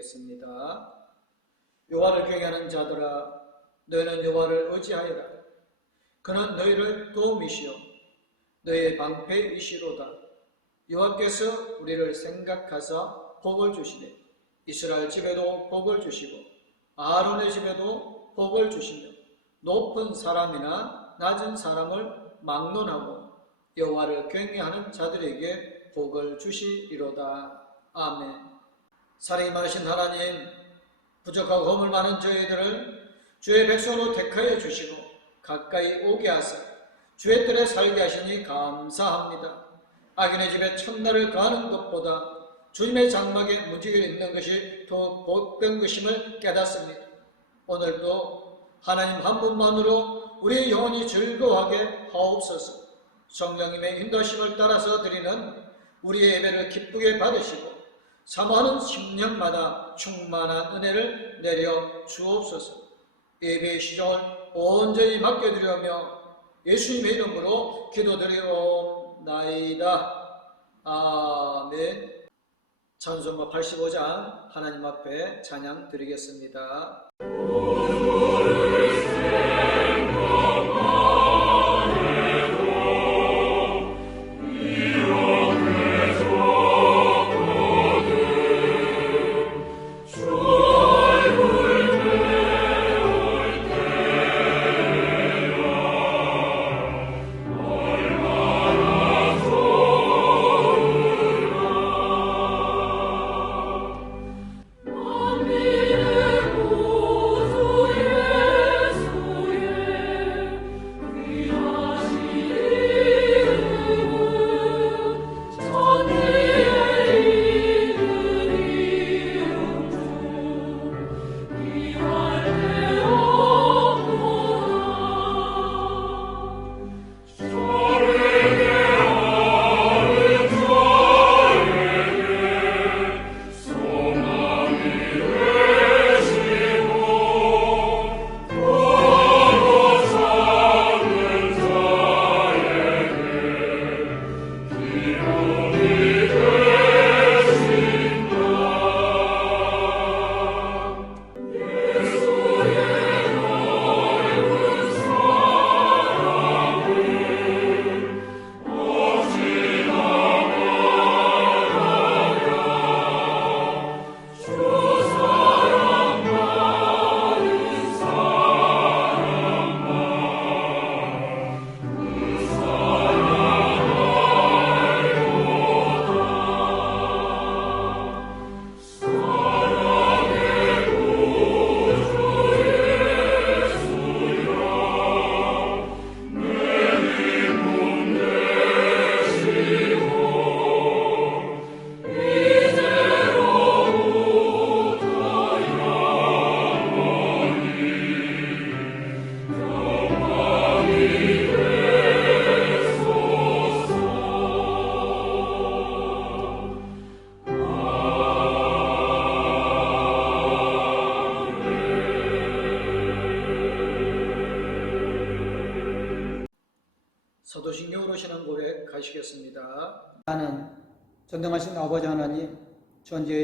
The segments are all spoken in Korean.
드리겠습니다. 여호와를 경외하는 자들아 너희는 여호와를 의지하여라 그는 너희를 도움이시요 너희의 방패이시로다 여호와께서 우리를 생각하사 복을 주시되 이스라엘 집에도 복을 주시고 아론의 집에도 복을 주시며 높은 사람이나 낮은 사람을 막론하고 여호와를 경외하는 자들에게 복을 주시리로다. 아멘. 사랑이 많으신 하나님, 부족하고 허물 많은 저희들을 주의 백성으로 택하여 주시고 가까이 오게 하사 주의 뜰에 살게 하시니 감사합니다. 악인의 집에 첫날을 가는 것보다 주님의 장막에 무지개를 입는 것이 더 복된 것임을 깨닫습니다. 오늘도 하나님 한 분만으로 우리의 영혼이 즐거워하게 하옵소서. 성령님의 인도심을 따라서 드리는 우리의 예배를 기쁘게 받으시고 사모하는 10년마다 충만한 은혜를 내려 주옵소서. 예배의 시종을 온전히 맡겨드리며 예수님의 이름으로 기도드리옵나이다. 아멘. 찬송가 85장 하나님 앞에 찬양 드리겠습니다.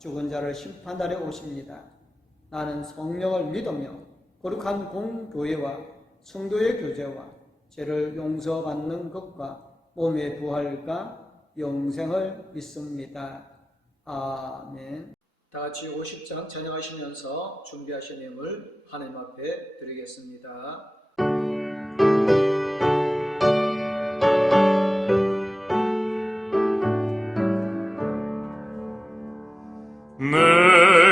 죽은 자를 심판하러 오십니다. 나는 성령을 믿으며 거룩한 공교회와 성도의 교제와 죄를 용서받는 것과 몸의 부활과 영생을 믿습니다. 아멘. 다 같이 50장 찬양하시면서 준비하신 예물 하나님 앞에 드리겠습니다.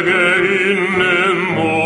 내게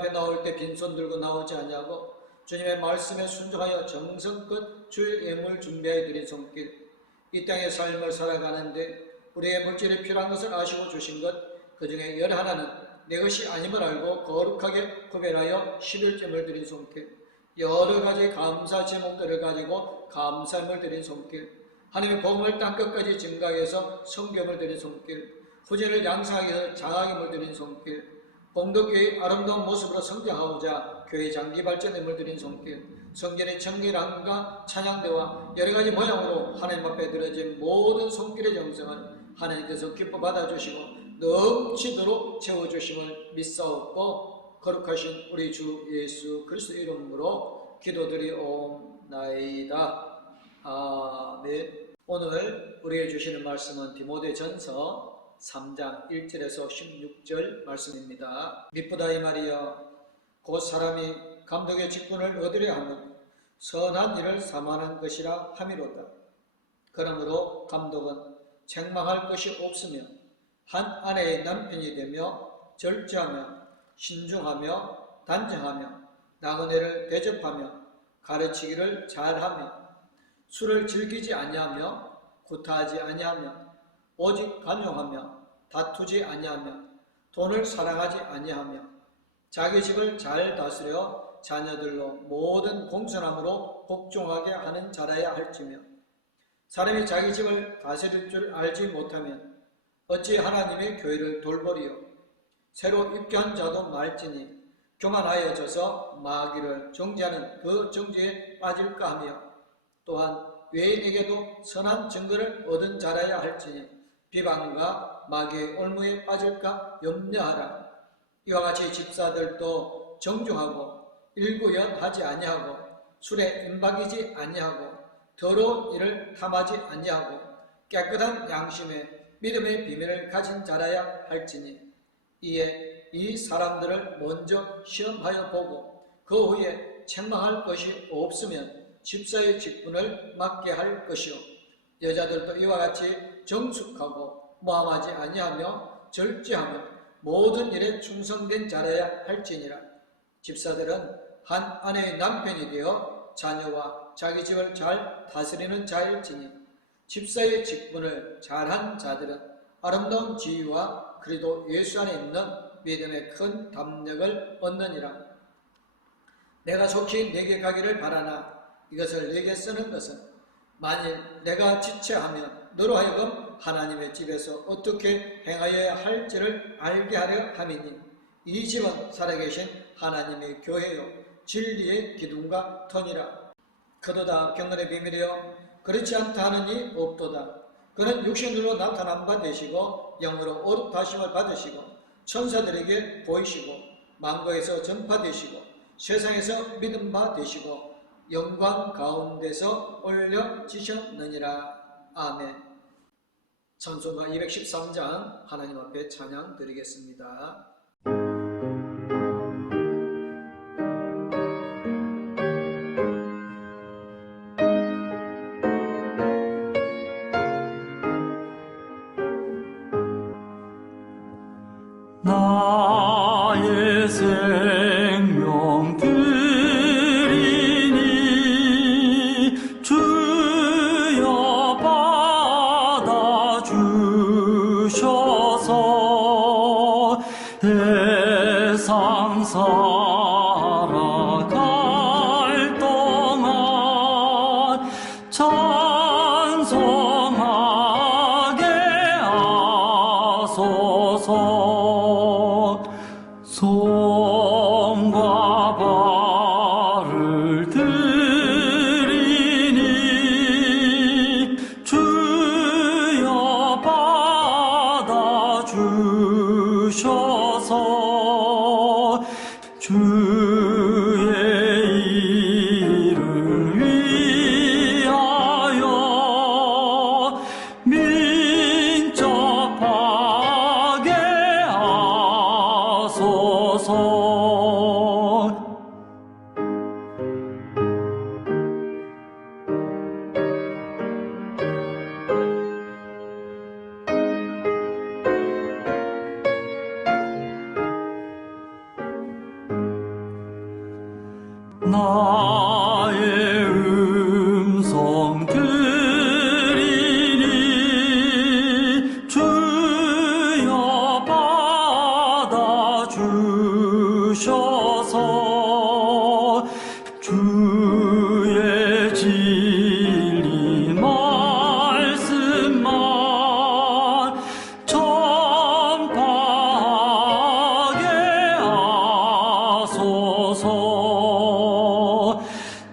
앞에 나올 때 빈손 들고 나오지 아니하고 주님의 말씀에 순종하여 정성껏 주의 예물 준비해 드린 손길. 이 땅의 삶을 살아가는데 우리의 물질이 필요한 것을 아시고 주신 것 그 중에 열 하나는 내 것이 아님을 알고 거룩하게 구별하여 11점을 드린 손길. 여러 가지 감사 제목들을 가지고 감사함을 드린 손길. 하나님의 복음을 땅끝까지 증가해서 성경을 드린 손길. 후진을 위해서 장학임을 드린 손길 봉독교의 아름다운 모습으로 성장하고자 교회 장기 발전임을 드린 손길 성전의 청결함과 찬양대와 여러 가지 모양으로 하나님 앞에 드려진 모든 손길의 정성을 하나님께서 기뻐 받아주시고 넘치도록 채워주심을 믿사옵고 거룩하신 우리 주 예수 그리스도 이름으로 기도드리옵나이다. 아멘. 오늘 우리에게 주시는 말씀은 디모데전서 3장 1절에서 16절 말씀입니다. 미쁘다 이 말이여 곧 사람이 감독의 직분을 얻으려 하면 선한 일을 삼하는 것이라 함이로다. 그러므로 감독은 책망할 것이 없으며 한 아내의 남편이 되며 절제하며 신중하며 단정하며 나그네를 대접하며 가르치기를 잘하며 술을 즐기지 아니하며 구타하지 아니하며 오직 간용하며 다투지 아니하며 돈을 사랑하지 아니하며 자기 집을 잘 다스려 자녀들로 모든 공손함으로 복종하게 하는 자라야 할지며 사람이 자기 집을 다스릴 줄 알지 못하면 어찌 하나님의 교회를 돌보리요? 새로 입교한 자도 말지니 교만하여져서 마귀를 정죄하는 그 정죄에 빠질까 하며 또한 외인에게도 선한 증거를 얻은 자라야 할지니 비방과 마귀의 올무에 빠질까 염려하라. 이와 같이 집사들도 정중하고 일구연하지 아니하고 술에 임박이지 아니하고 더러운 일을 탐하지 아니하고 깨끗한 양심에 믿음의 비밀을 가진 자라야 할지니 이에 이 사람들을 먼저 시험하여 보고 그 후에 책망할 것이 없으면 집사의 직분을 맡게 할 것이요 여자들도 이와 같이 정숙하고 모함하지 아니하며 절제하며 모든 일에 충성된 자라야 할지니라 집사들은 한 아내의 남편이 되어 자녀와 자기 집을 잘 다스리는 자일지니 집사의 직분을 잘한 자들은 아름다운 지위와 그리도 예수 안에 있는 믿음의 큰 담력을 얻느니라. 내가 속히 내게 가기를 바라나 이것을 내게 쓰는 것은 만일 내가 지체하면 너로 하여금 하나님의 집에서 어떻게 행하여야 할지를 알게 하려 함이니 이 집은 살아계신 하나님의 교회요 진리의 기둥과 터니라. 그도다 경건의 비밀이여 그렇지 않다 이 없도다. 그는 육신으로 나타난 바 되시고 영으로 어룩다심을 받으시고 천사들에게 보이시고 만거에서 전파되시고 세상에서 믿음 바 되시고 영광 가운데서 올려지셨느니라. 아멘 찬송가 213장 하나님 앞에 찬양 드리겠습니다. 나의 생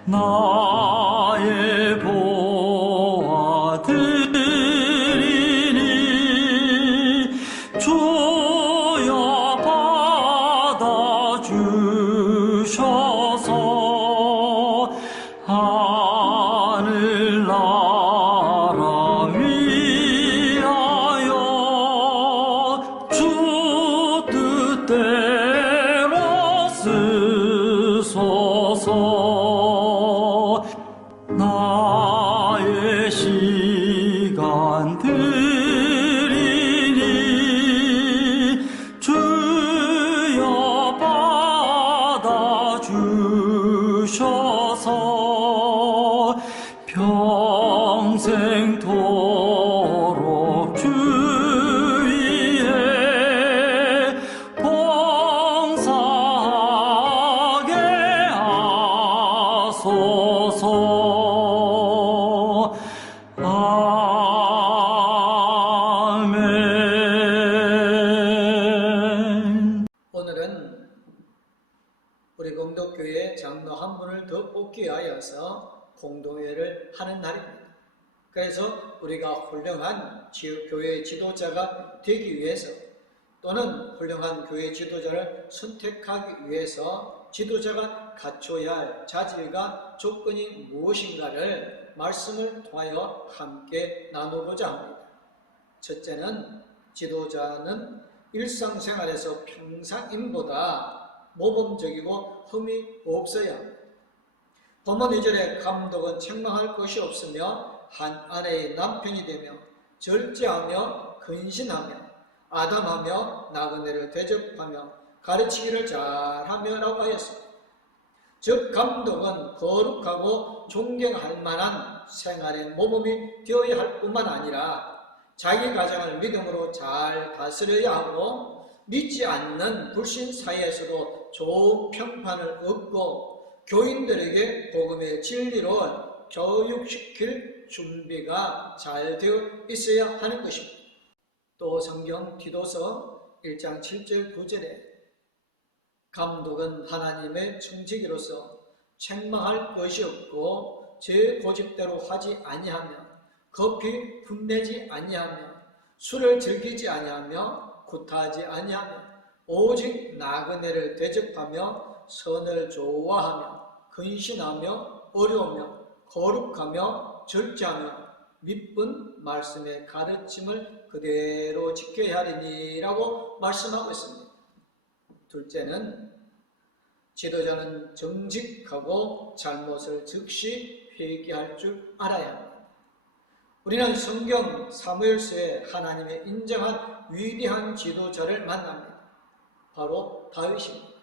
나 위하여서 공동회를 하는 날입니다. 그래서 우리가 훌륭한 지- 교회 지도자가 되기 위해서 또는 훌륭한 교회 지도자를 선택하기 위해서 지도자가 갖춰야 할 자질과 조건이 무엇인가를 말씀을 통하여 함께 나누고자 합니다. 첫째는 지도자는 일상생활에서 평상인보다 모범적이고 흠이 없어야 합니다. 본문 2절에 감독은 책망할 것이 없으며 한 아내의 남편이 되며 절제하며 근신하며 아담하며 나그네를 대접하며 가르치기를 잘하며 라고 하였습니다. 즉 감독은 거룩하고 존경할 만한 생활의 모범이 되어야 할 뿐만 아니라 자기 가정을 믿음으로 잘 다스려야 하고 믿지 않는 불신 사이에서도 좋은 평판을 얻고 교인들에게 복음의 진리로 교육시킬 준비가 잘 되어 있어야 하는 것입니다. 또 성경 디도서 1장 7절 9절에 감독은 하나님의 청지기로서 책망할 것이 없고 제 고집대로 하지 아니하며 급히 분내지 아니하며 술을 즐기지 아니하며 구타하지 아니하며 오직 나그네를 대접하며 선을 좋아하며 근신하며 어려우며 거룩하며 절제하며 믿은 말씀의 가르침을 그대로 지켜야 하리니라고 말씀하고 있습니다. 둘째는 지도자는 정직하고 잘못을 즉시 회개할 줄 알아야 합니다. 우리는 성경 사무엘서에 하나님의 인정한 위대한 지도자를 만납니다. 바로 다윗입니다.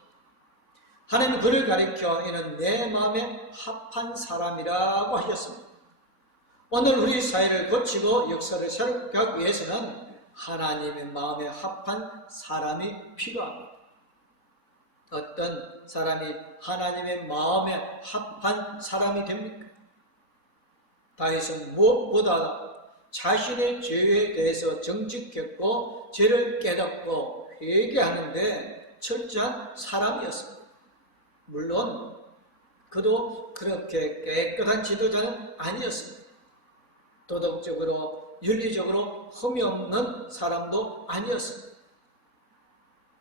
하나님 그를 가리켜 이는 내 마음에 합한 사람이라고 하셨습니다. 오늘 우리 사회를 고치고 역사를 새롭게 하기 위해서는 하나님의 마음에 합한 사람이 필요합니다. 어떤 사람이 하나님의 마음에 합한 사람이 됩니까? 다윗은 무엇보다 자신의 죄에 대해서 정직했고 죄를 깨닫고 회개하는데 철저한 사람이었습니다. 물론 그도 그렇게 깨끗한 지도자는 아니었습니다. 도덕적으로 윤리적으로 흠이 없는 사람도 아니었습니다.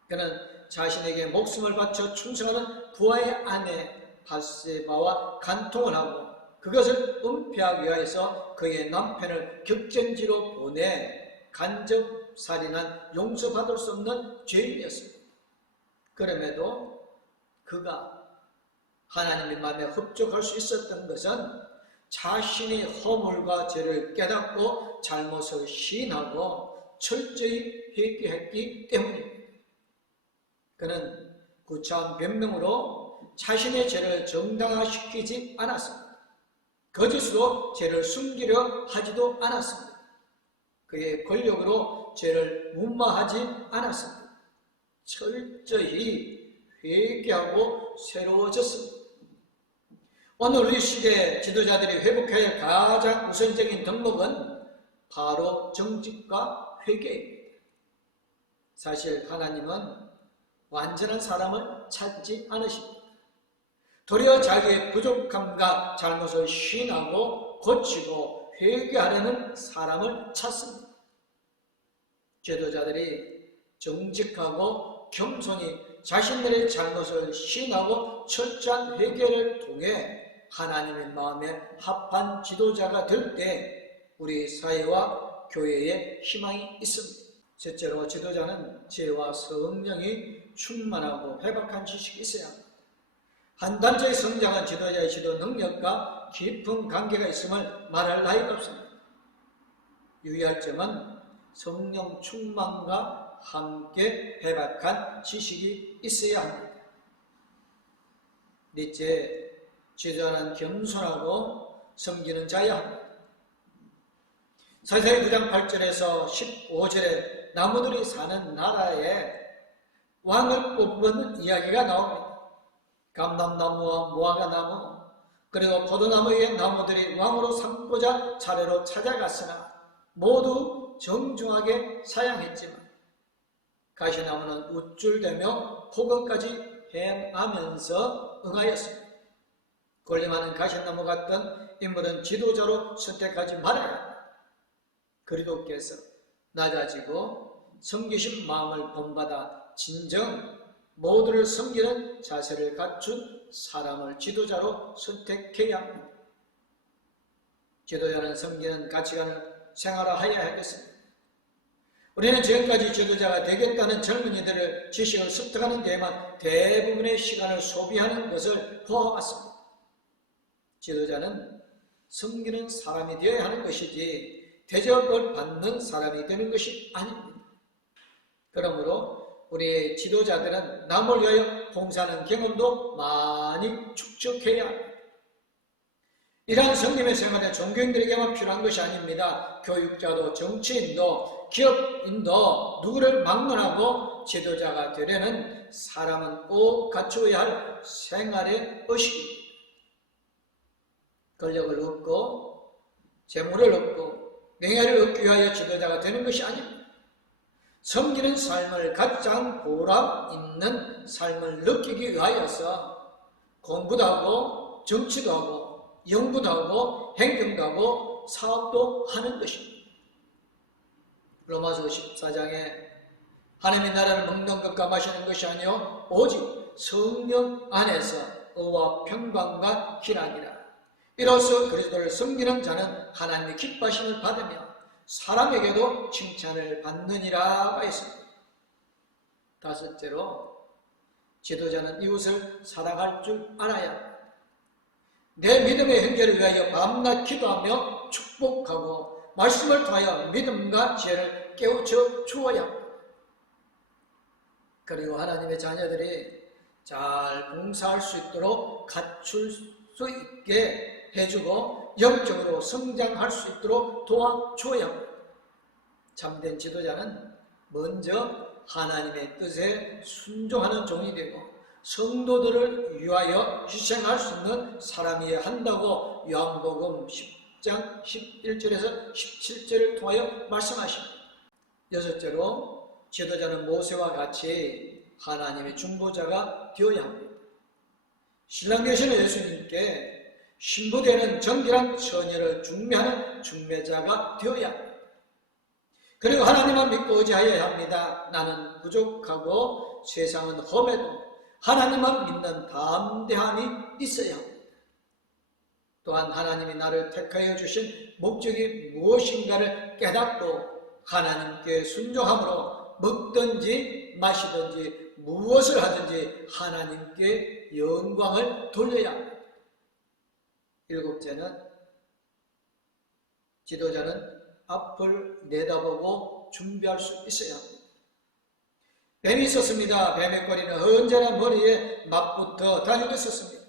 그는 자신에게 목숨을 바쳐 충성하는 부하의 아내 바세바와 간통을 하고 그것을 은폐하기 위하여서 그의 남편을 격전지로 보내 간접 살인한 용서받을 수 없는 죄인이었습니다. 그럼에도 그가 하나님의 마음에 흡족할 수 있었던 것은 자신의 허물과 죄를 깨닫고 잘못을 시인하고 철저히 회개했기 때문입니다. 그는 구차한 변명으로 자신의 죄를 정당화시키지 않았습니다. 거짓으로 죄를 숨기려 하지도 않았습니다. 그의 권력으로 죄를 무마하지 않았습니다. 철저히 회개하고 새로워졌습니다. 오늘 우리 시대 지도자들이 회복해야 할 가장 우선적인 덕목은 바로 정직과 회개입니다. 사실 하나님은 완전한 사람을 찾지 않으십니다. 도리어 자기의 부족함과 잘못을 시인하고 고치고 회개하려는 사람을 찾습니다. 제도자들이 정직하고 겸손히 자신들의 잘못을 시인하고 철저한 회개를 통해 하나님의 마음에 합한 지도자가 될 때 우리 사회와 교회에 희망이 있습니다. 첫째로 지도자는 지혜와 성령이 충만하고 회복한 지식이 있어야 합니다. 한 단체의 성장한 지도자의 지도 능력과 깊은 관계가 있음을 말할 나위가 없습니다. 유의할 점은 성령 충만과 함께 회박한 지식이 있어야 합니다. 넷째, 지도자는 겸손하고 섬기는 자야 합니다. 사사기 9장 8절에서 15절에 나무들이 사는 나라에 왕을 뽑는 이야기가 나옵니다. 감람나무와 무화과나무 그리고 포도나무의 나무들이 왕으로 삼고자 차례로 찾아갔으나 모두 정중하게 사양했지만 가시나무는 우쭐대며 포근까지 행하면서 응하였습니다. 권리 많은 가시나무 같던 인물은 지도자로 선택하지 말아야. 그리도께서 낮아지고 섬기신 마음을 본받아 진정 모두를 섬기는 자세를 갖춘 사람을 지도자로 선택해야 합니다. 지도자는 섬기는 가치관을 생활화해야 하겠습니다. 우리는 지금까지 지도자가 되겠다는 젊은이들을 지식을 습득하는 데에만 대부분의 시간을 소비하는 것을 보아왔습니다. 지도자는 섬기는 사람이 되어야 하는 것이지 대접을 받는 사람이 되는 것이 아닙니다. 그러므로 우리의 지도자들은 남을 위하여 봉사하는 경험도 많이 축적해야 합니다. 이러한 성님의 생활에 종교인들에게만 필요한 것이 아닙니다. 교육자도 정치인도 기업인도 누구를 막론하고 지도자가 되려는 사람은 꼭 갖추어야 할 생활의 의식입니다. 권력을 얻고 재물을 얻고 명예를 얻기 위하여 지도자가 되는 것이 아닙니다. 섬기는 삶을 가장 보람 있는 삶을 느끼기 위하여서 공부도 하고 정치도 하고 연구도 하고 행정도 하고 사업도 하는 것입니다. 로마서 14장에 하나님의 나라를 먹는 것과 마시는 것이 아니요 오직 성령 안에서 의와 평강과 희락이라. 이로써 그리스도를 섬기는 자는 하나님의 기뻐하심을 받으며 사람에게도 칭찬을 받느니라가 있습니다. 다섯째로 지도자는 이웃을 사랑할 줄 알아야 합니다. 내 믿음의 형제를 위하여 밤낮 기도하며 축복하고 말씀을 통하여 믿음과 지혜를 깨우쳐 주어야. 그리고 하나님의 자녀들이 잘 봉사할 수 있도록 갖출 수 있게 해주고 영적으로 성장할 수 있도록 도와줘야. 참된 지도자는 먼저 하나님의 뜻에 순종하는 종이 되고 성도들을 위하여 희생할 수 있는 사람이어야 한다고 요한복음 10장 11절에서 17절을 통하여 말씀하십니다. 여섯째로 지도자는 모세와 같이 하나님의 중보자가 되어야 합니다. 신랑 되시는 예수님께 신부되는 정결한 처녀를 중매하는 중매자가 되어야 합니다. 그리고 하나님만 믿고 의지하여야 합니다. 나는 부족하고 세상은 험해도 하나님만 믿는 담대함이 있어야 합니다. 또한 하나님이 나를 택하여 주신 목적이 무엇인가를 깨닫고 하나님께 순종함으로 먹든지 마시든지 무엇을 하든지 하나님께 영광을 돌려야 합니다. 일곱째는 지도자는 앞을 내다보고 준비할 수 있어야. 뱀이 있었습니다. 뱀의 꼬리는 언제나 머리에 맞붙어 다니고 있었습니다.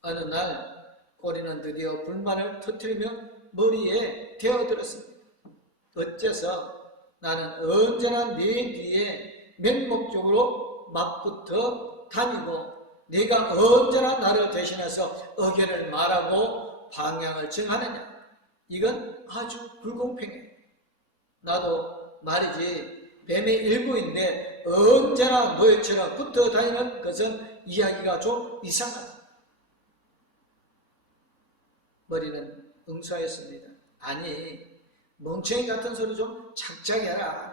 어느 날 꼬리는 드디어 불만을 터뜨리며 머리에 대어들었습니다. 어째서 나는 언제나 네 뒤에 맹목적으로 맞붙어 다니고 네가 언제나 나를 대신해서 의견을 말하고 방향을 정하느냐? 이건 아주 불공평해. 나도 말이지 뱀의 일부인데 언제나 너희처럼 붙어 다니는 것은 이야기가 좀 이상하다. 머리는 응수하였습니다. 아니 멍청이 같은 소리 좀 작작히 해라.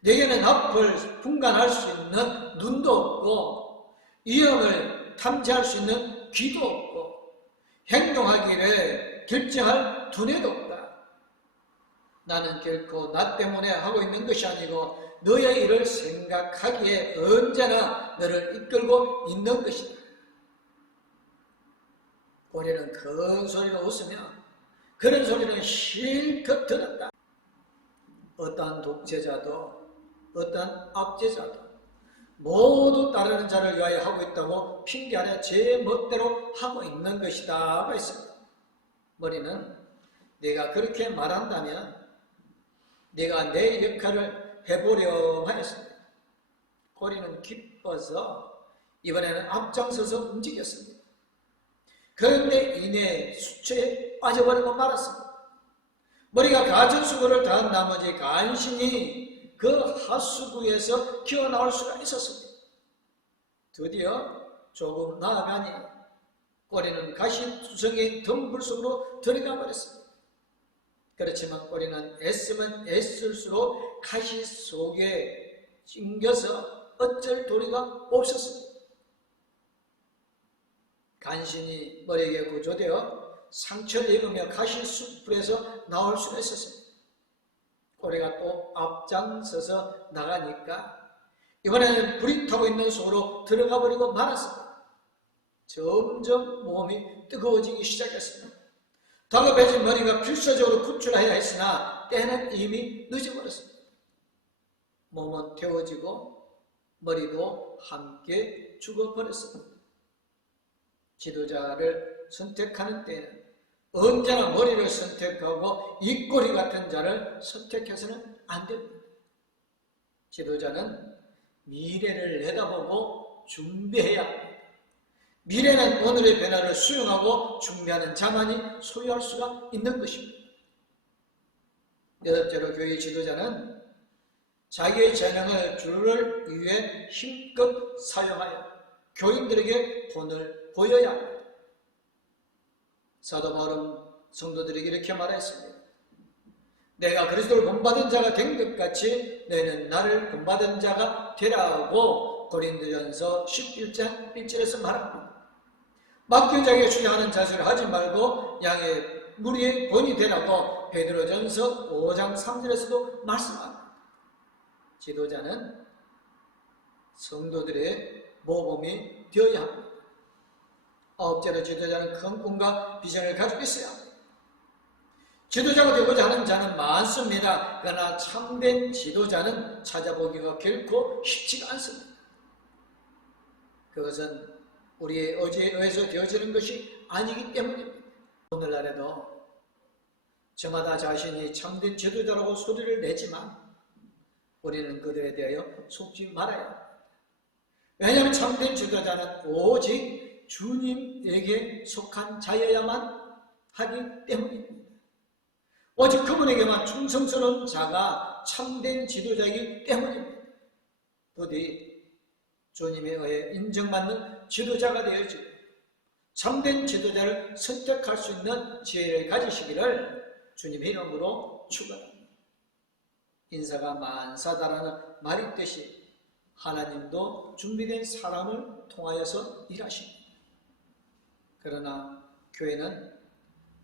내게는 앞을 분간할 수 있는 눈도 없고 위험을 탐지할 수 있는 귀도 없고 행동하기를 결정할 두뇌도 없다. 나는 결코 나 때문에 하고 있는 것이 아니고 너의 일을 생각하기에 언제나 너를 이끌고 있는 것이다. 고래는 큰 소리로 웃으며 그런 소리는 실컷 들었다. 어떠한 독재자도 어떠한 압제자도 모두 따르는 자를 위하여 하고 있다고 핑계 아래 제 멋대로 하고 있는 것이다. 있습니다. 머리는 내가 그렇게 말한다면 내가 내 역할을 해보려 하였습니다. 고리는 기뻐서 이번에는 앞장서서 움직였습니다. 그런데 이내 수초에 빠져버리고 말았습니다. 머리가 가전수고를 다한 나머지 간신히 그 하수구에서 기어나올 수가 있었습니다. 드디어 조금 나아가니 꼬리는 가시투성이 덤불 속으로 들어가 버렸습니다. 그렇지만 꼬리는 애쓰면 애쓸수록 가시 속에 찡겨서 어쩔 도리가 없었습니다. 간신히 머리에 구조되어 상처를 입으며 가시 숯불에서 나올 수가 있었습니다. 꼬리가 또 앞장서서 나가니까 이번에는 불이 타고 있는 속으로 들어가 버리고 말았습니다. 점점 몸이 뜨거워지기 시작했습니다. 다급해진 머리가 필사적으로 구출해야 했으나 때는 이미 늦어버렸습니다. 몸은 태워지고 머리도 함께 죽어버렸습니다. 지도자를 선택하는 때는 언제나 머리를 선택하고 이 꼬리 같은 자를 선택해서는 안 됩니다. 지도자는 미래를 내다보고 준비해야 합니다. 미래는 오늘의 변화를 수용하고 준비하는 자만이 소유할 수가 있는 것입니다. 여덟째로 교회 지도자는 자기의 재능을 주를 위해 힘껏 사용하여 교인들에게 본을 보여야. 사도 바울은 성도들에게 이렇게 말했습니다. 내가 그리스도를 본받은 자가 된 것 같이 너희는 나를 본받은 자가 되라고 고린도전서 11장 1절에서 말합니다. 자에게 주장하는 자세를 하지 말고 양의 무리의 본이 되라고 베드로전서 5장 3절에서도 말씀합니다. 지도자는 성도들의 모범이 되어야 합니다. 아홉째로 지도자는 큰 꿈과 비전을 가지고 합니다. 지도자가 되고자 하는 자는 많습니다. 그러나 참된 지도자는 찾아보기가 결코 쉽지가 않습니다. 그것은 우리의 의지에 의해서 되어지는 것이 아니기 때문입니다. 오늘날에도 저마다 자신이 참된 지도자라고 소리를 내지만 우리는 그들에 대하여 속지 합니다. 왜냐하면 참된 지도자는 오직 주님에게 속한 자여야만 하기 때문입니다. 오직 그분에게만 충성스러운 자가 참된 지도자이기 때문입니다. 부디 주님에 의해 인정받는 지도자가 되어지고 참된 지도자를 선택할 수 있는 지혜를 가지시기를 주님의 이름으로 축원합니다. 인사가 만사다라는 말이 있듯이 하나님도 준비된 사람을 통하여서 일하십니다. 그러나 교회는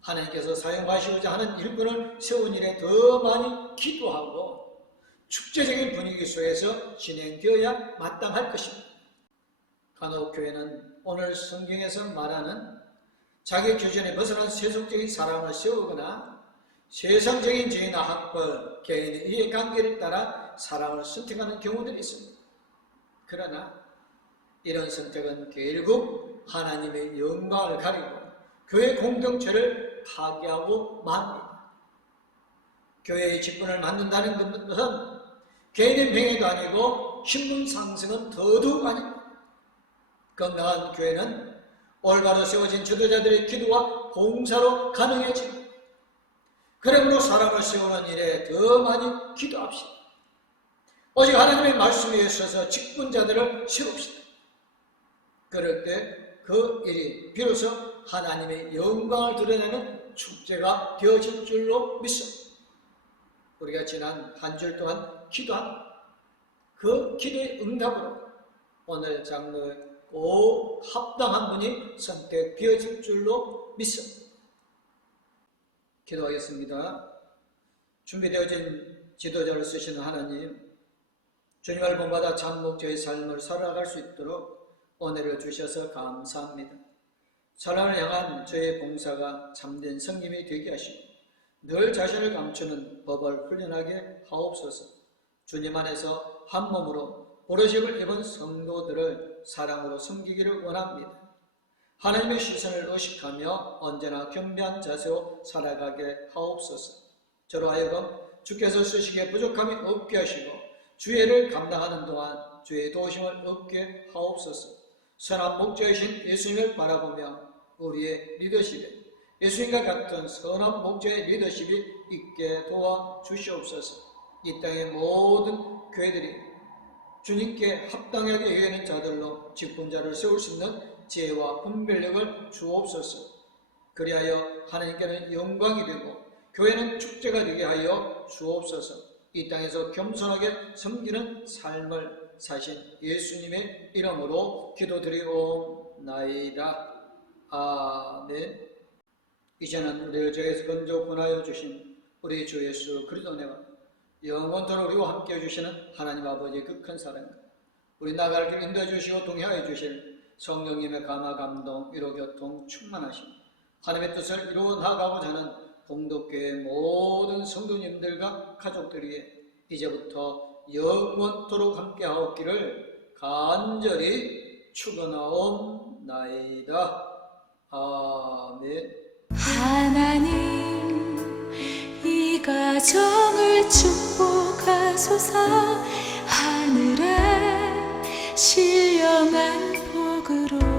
하나님께서 사용하시고자 하는 일꾼을 세운 일에 더 많이 기도하고 축제적인 분위기 속에서 진행되어야 마땅할 것입니다. 간혹 교회는 오늘 성경에서 말하는 자기 규전에 벗어난 세속적인 사람을 세우거나 세상적인 죄나 학벌, 개인의 이해관계를 따라 사람을 선택하는 경우들이 있습니다. 그러나 이런 선택은 결국 하나님의 영광을 가리고 교회 공동체를 파괴하고 맙니다. 교회의 직분을 만든다는 것은 개인의 명예도 아니고 신분 상승은 더더욱 아닙니다. 건강한 교회는 올바로 세워진 지도자들의 기도와 봉사로 가능해집니다. 그러므로 사람을 세우는 일에 더 많이 기도합시다. 오직 하나님의 말씀 위에 서서 직분자들을 세웁시다. 그럴 때 그 일이 비로소 하나님의 영광을 드러내는 축제가 되어질 줄로 믿습니다. 우리가 지난 한줄 동안 기도한 그 기도의 응답으로 오늘 장로에 꼭 합당한 분이 선택되어질 줄로 믿습니다. 기도하겠습니다. 준비되어진 지도자를 쓰시는 하나님, 주님을 본받아 참목자의 삶을 살아갈 수 있도록 은혜를 주셔서 감사합니다. 사랑을 향한 저의 봉사가 참된 성김이 되게 하시고 늘 자신을 감추는 법을 훈련하게 하옵소서. 주님 안에서 한 몸으로 보르심을 입은 성도들을 사랑으로 섬기기를 원합니다. 하나님의 시선을 의식하며 언제나 겸비한 자세로 살아가게 하옵소서. 저로 하여금 주께서 쓰시기에 부족함이 없게 하시고 주의를 감당하는 동안 주의 도심을 얻게 하옵소서. 선한 목자이신 예수님을 바라보며 우리의 리더십에 예수님과 같은 선한 목자의 리더십이 있게 도와 주시옵소서. 이 땅의 모든 교회들이 주님께 합당하게 여기는 자들로 직분자를 세울 수 있는 지혜와 분별력을 주옵소서. 그리하여 하나님께는 영광이 되고 교회는 축제가 되게 하여 주옵소서. 이 땅에서 겸손하게 섬기는 삶을 사신 예수님의 이름으로 기도드리옵나이다. 아멘. 이제는 우리를 죄에서 건져 구하여 주신 우리 주 예수 그리스도네와 영원토록 우리와 함께 해주시는 하나님 아버지의 그 큰 사랑과 우리 나갈 길 인도해 주시고 동행하여 주실 성령님의 감화 감동 위로 교통 충만하심 하나님의 뜻을 이루어 나가고자 하는 봉독교의 모든 성도님들과 가족들이 이제부터 영원토록 함께 하옵기를 간절히 축원하옵나이다. 아멘. 하나님 이 가정을 축복하소서 하늘에 신령한 복으로